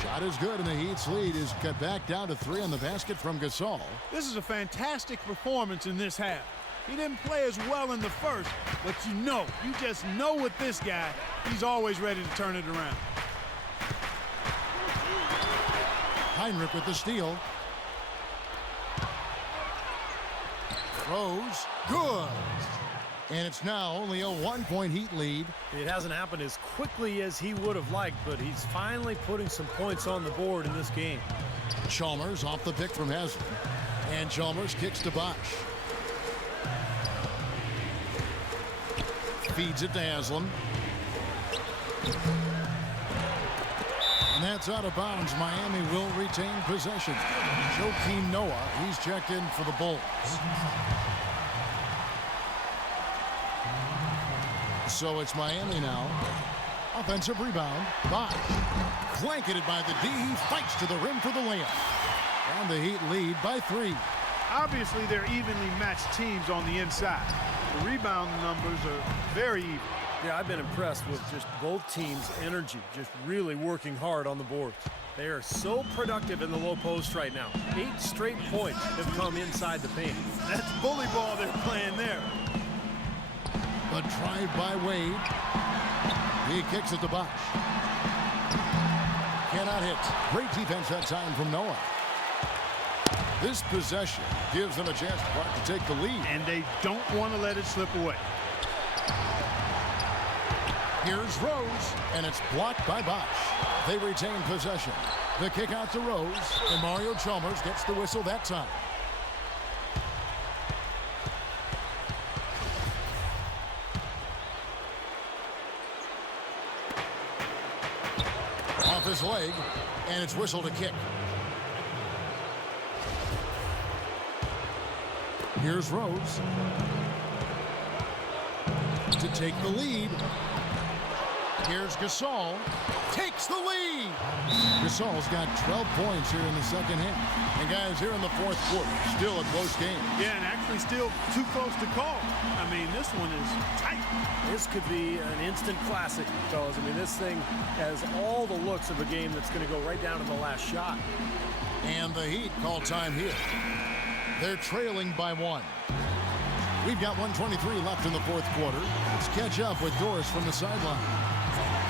Shot is good, and the Heat's lead is cut back down to 3 on the basket from Gasol. This is a fantastic performance in this half. He didn't play as well in the first, but you just know with this guy, he's always ready to turn it around. Heinrich with the steal. Rose, good. And it's now only a 1-point Heat lead. It hasn't happened as quickly as he would have liked, but he's finally putting some points on the board in this game. Chalmers off the pick from Haslam. And Chalmers kicks to Bosch. Feeds it to Haslam. And that's out of bounds. Miami will retain possession. Joakim Noah, he's checked in for the Bulls. So it's Miami now. Offensive rebound. Bosch. Blanketed by the D. He fights to the rim for the layup. And the Heat lead by 3. Obviously, they're evenly matched teams on the inside. The rebound numbers are very even. Yeah, I've been impressed with just both teams' energy, just really working hard on the boards. They are so productive in the low post right now. 8 straight points have come inside the paint. That's bully ball they're playing there. The drive by Wade. He kicks it to Bosch. cannot hit. Great defense that time from Noah. This possession gives them a chance to take the lead. And they don't want to let it slip away. Here's Rose, and it's blocked by Bosch. They retain possession. The kick out to Rose, and Mario Chalmers gets the whistle that time. Off his leg, and it's whistled a kick. Here's Rose to take the lead. Here's Gasol. Takes the lead. Gasol's got 12 points here in the second half. And guys, here in the fourth quarter, still a close game. Yeah, and actually still too close to call. I mean, this one is tight. This could be an instant classic, fellas. I mean, this thing has all the looks of a game that's going to go right down to the last shot. And the Heat call time here. They're trailing by 1. We've got 1:23 left in the fourth quarter. Let's catch up with Doris from the sideline.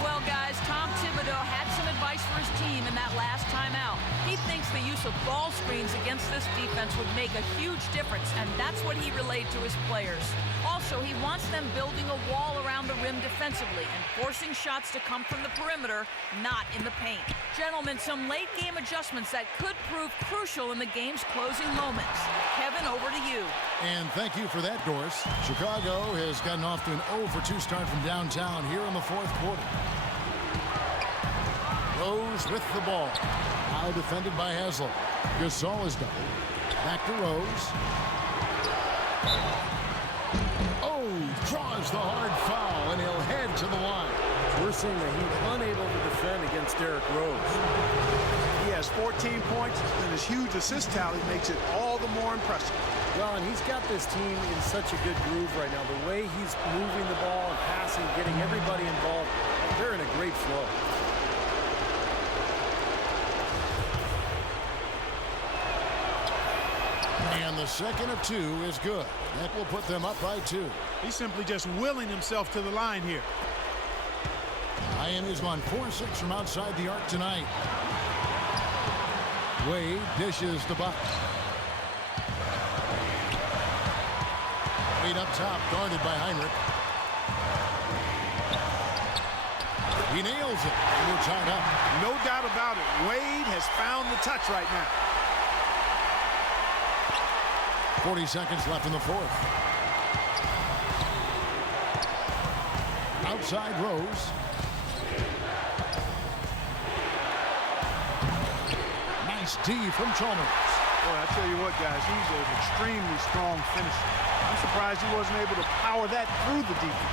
Well, guys, Tom Thibodeau had some advice for his team in that last timeout. He thinks the use of ball screens against this defense would make a huge difference, and that's what he relayed to his players. Also, he wants them building a wall around the rim defensively and forcing shots to come from the perimeter, not in the paint. Gentlemen, some late-game adjustments that could prove crucial in the game's closing moments. Kevin, over to you. And thank you for that, Doris. Chicago has gotten off to an 0-for-2 start from downtown here in the fourth quarter. Rose with the ball. Now defended by Haslam. Gasol is doubled. Back to Rose. Oh, draws the hard foul, and he'll head to the line. We're seeing that he's unable to defend against Derrick Rose. He has 14 points, and his huge assist tally makes it all the more impressive. Well, and he's got this team in such a good groove right now. The way he's moving the ball and passing, getting everybody involved, they're in a great flow. And the second of 2 is good. That will put them up by 2. He's simply just willing himself to the line here. Miami's gone 4-6 from outside the arc tonight. Wade dishes the Buck. Wade up top, guarded by Heinrich. He nails it. And we're tied up. No doubt about it. Wade has found the touch right now. 40 seconds left in the fourth. Outside Rose. Nice D from Chalmers. Boy, I tell you what, guys, he's an extremely strong finisher. I'm surprised he wasn't able to power that through the defense.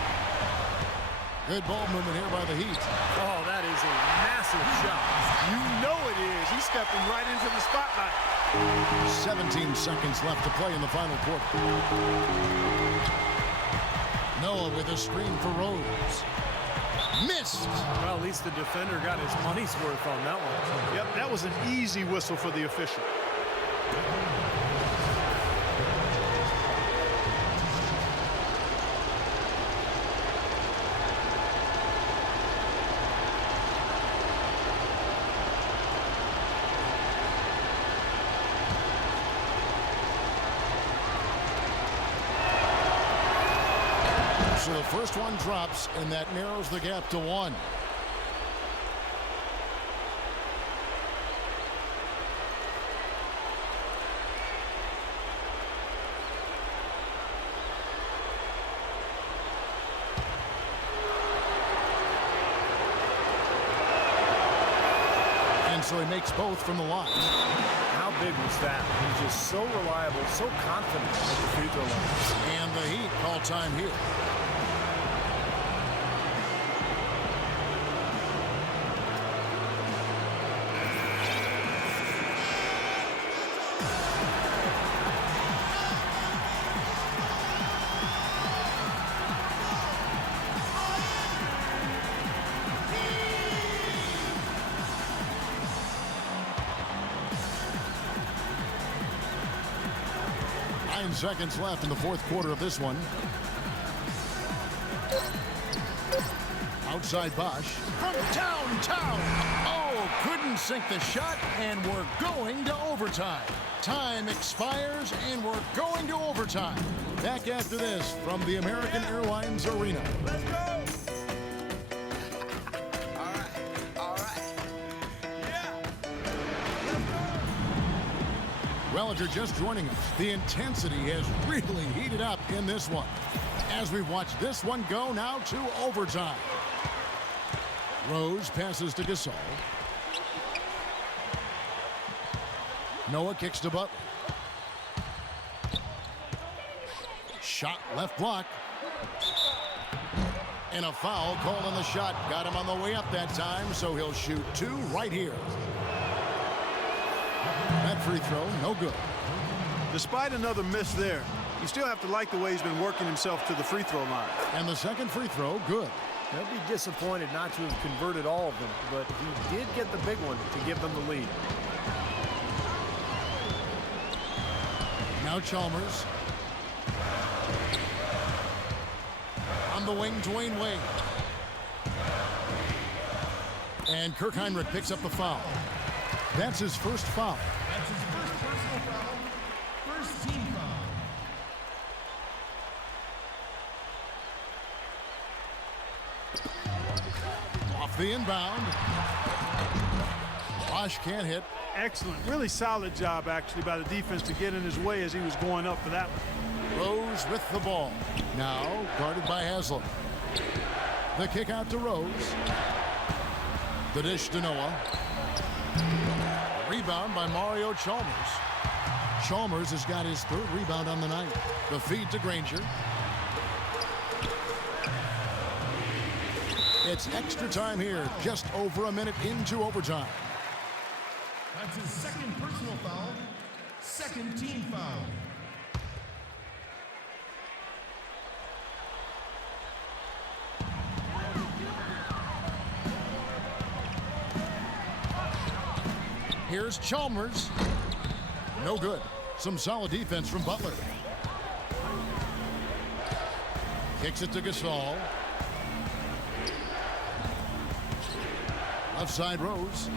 Good ball movement here by the Heat. Oh, that is a massive shot. You know it is. He's stepping right into the spotlight. 17 seconds left to play in the final quarter. Noah with a screen for Rose. Missed. Well, at least the defender got his money's worth on that one. Yep, that was an easy whistle for the official. So the first one drops, and that narrows the gap to 1. And so he makes both from the line. How big was that? He's just so reliable, so confident at the free throw line. And the Heat call time here. Seconds left in the fourth quarter of this one. Outside Bosch from downtown. Oh, couldn't sink the shot, and we're going to overtime. Time expires, and we're going to overtime. Back after this from the American Airlines Arena. Let's go! Well, if you're just joining us, the intensity has really heated up in this one. As we've watched this one go now to overtime. Rose passes to Gasol. Noah kicks to Butler. Shot left block. And a foul called on the shot. Got him on the way up that time, so he'll shoot 2 right here. That free throw, no good. Despite another miss there, you still have to like the way he's been working himself to the free throw line. And the second free throw, good. He'll be disappointed not to have converted all of them, but he did get the big one to give them the lead. Now Chalmers. On the wing, Dwayne Wade. And Kirk Heinrich picks up the foul. That's his first foul. That's his first personal foul. First team foul. Off the inbound. Bosch can't hit. Excellent. Really solid job, actually, by the defense to get in his way as he was going up for that one. Rose with the ball. Now guarded by Haslam. The kick out to Rose. The dish to Noah. Rebound by Mario Chalmers. Chalmers has got his 3rd rebound on the night. The feed to Granger. It's extra time here, just over a minute into overtime. That's his second personal foul. Second team foul. Here's Chalmers. No good. Some solid defense from Butler. Kicks it to Gasol. Left side Rose.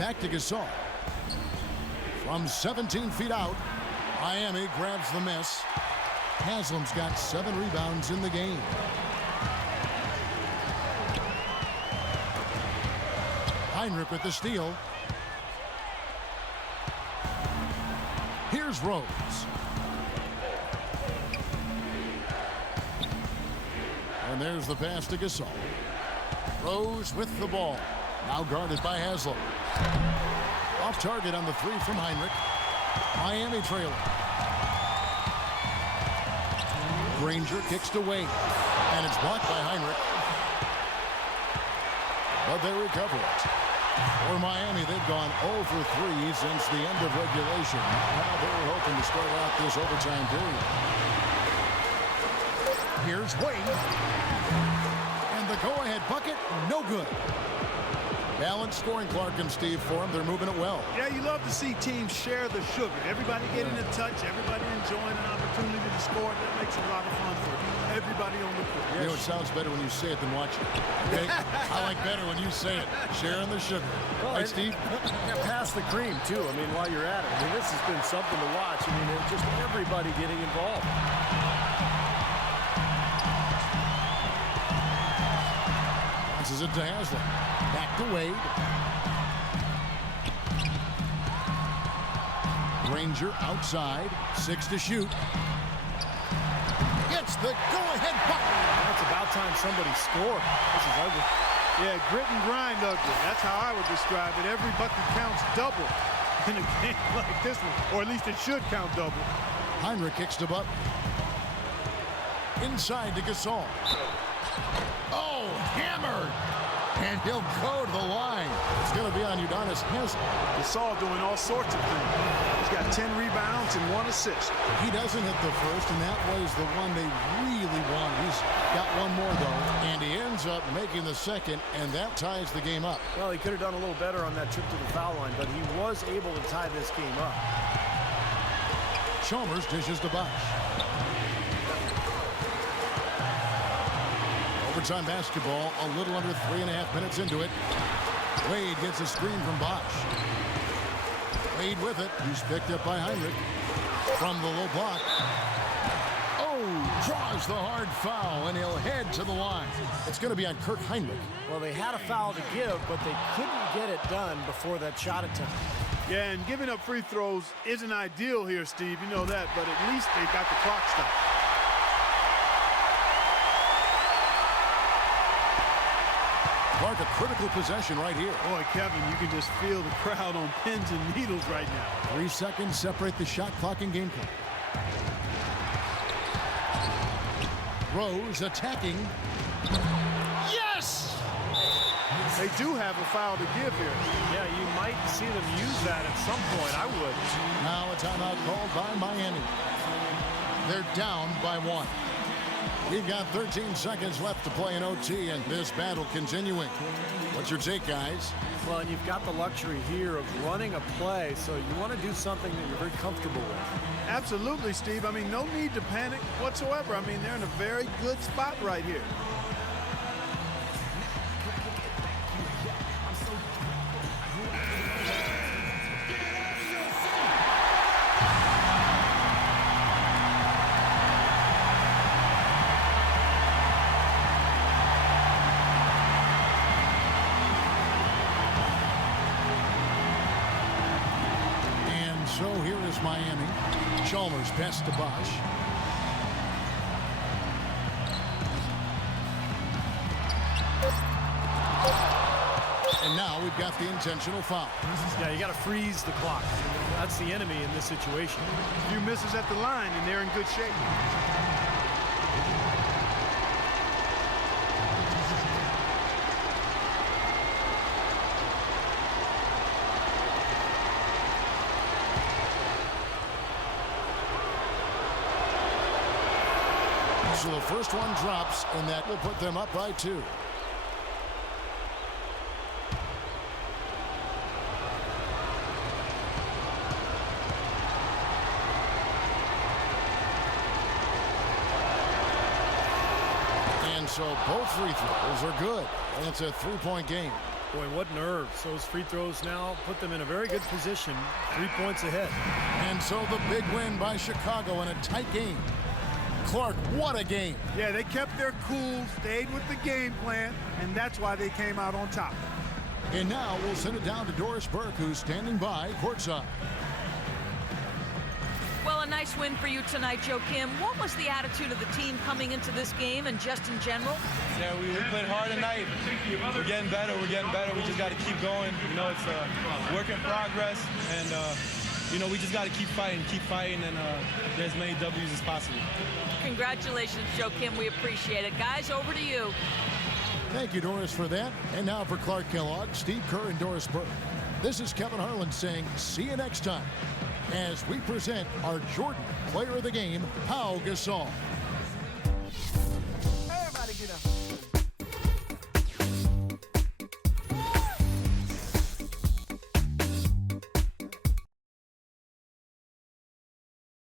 Back to Gasol. From 17 feet out, Miami grabs the miss. Haslam's got 7 rebounds in the game. Heinrich with the steal. Here's Rose. And there's the pass to Gasol. Rose with the ball. Now guarded by Haslam. Off target on the 3 from Heinrich. Miami trailing. Granger kicks to Wade. And it's blocked by Heinrich. But they recover it. For Miami, they've gone 0 for 3 since the end of regulation. Now they were hoping to start out this overtime period. Here's Wade. And the go-ahead bucket, no good. Balanced scoring, Clark and Steve, for them. They're moving it well. Yeah, you love to see teams share the sugar. Everybody getting a touch, everybody enjoying an opportunity to score. That makes it a lot of fun for everybody on the court. You know, it sounds better when you say it than watch it. Okay? I like better when you say it. Sharing the sugar. Well, Right, Steve? Pass the cream, too. I mean, while you're at it. I mean, this has been something to watch. I mean, just everybody getting involved. Passes it to Haslam. Back to Wade. Granger outside. 6 to shoot. Gets the go-ahead bucket. It's about time somebody scored. This is ugly. Yeah, grit and grind ugly. That's how I would describe it. Every bucket counts double in a game like this one. Or at least it should count double. Heinrich kicks to Butler. Inside to Gasol. Oh, hammered. And he'll go to the line. It's going to be on Udonis Haslam. Gasol doing all sorts of things. He's got 10 rebounds and 1 assist. He doesn't hit the first, and that was the one they really wanted. He's got one more, though, and he ends up making the second, and that ties the game up. Well, he could have done a little better on that trip to the foul line, but he was able to tie this game up. Chalmers dishes to Bosch. Overtime basketball, a little under 3.5 minutes into it. Wade gets a screen from Bosch. Wade with it. He's picked up by Heinrich. From the low block. Oh, draws the hard foul, and he'll head to the line. It's going to be on Kirk Heinrich. Well, they had a foul to give, but they couldn't get it done before that shot attempt. Yeah, and giving up free throws isn't ideal here, Steve. You know that, but at least they got the clock stopped. Clark, a critical possession right here. Boy, Kevin, you can just feel the crowd on pins and needles right now. 3 seconds separate the shot clock and game clock. Rose attacking. Yes! They do have a foul to give here. Yeah, you might see them use that at some point. I would. Now a timeout called by Miami. They're down by 1. We've got 13 seconds left to play in OT, and this battle continuing. What's your take, guys? Well, and you've got the luxury here of running a play, so you want to do something that you're very comfortable with. Absolutely, Steve. I mean, no need to panic whatsoever. I mean, they're in a very good spot right here. So here is Miami. Chalmers pass to Bosch. And now we've got the intentional foul. Yeah, you got to freeze the clock. That's the enemy in this situation. A few misses at the line, and they're in good shape. So the first one drops, and that will put them up by 2. And so both free throws are good. And it's a 3-point game. Boy, what nerves. Those free throws now put them in a very good position. 3 points ahead. And so the big win by Chicago in a tight game. Clark, what a game. Yeah, they kept their cool, stayed with the game plan, and that's why they came out on top. And now we'll send it down to Doris Burke, who's standing by courtside. Well, a nice win for you tonight, Joe Kim. What was the attitude of the team coming into this game and just in general? Yeah, we played hard tonight. We're getting better. We just got to keep going. You know, it's a work in progress, and you know, we just got to keep fighting, and get as many W's as possible. Congratulations, Joe Kim. We appreciate it. Guys, over to you. Thank you, Doris, for that. And now for Clark Kellogg, Steve Kerr, and Doris Burke. This is Kevin Harlan saying see you next time as we present our Jordan Player of the Game, Pau Gasol.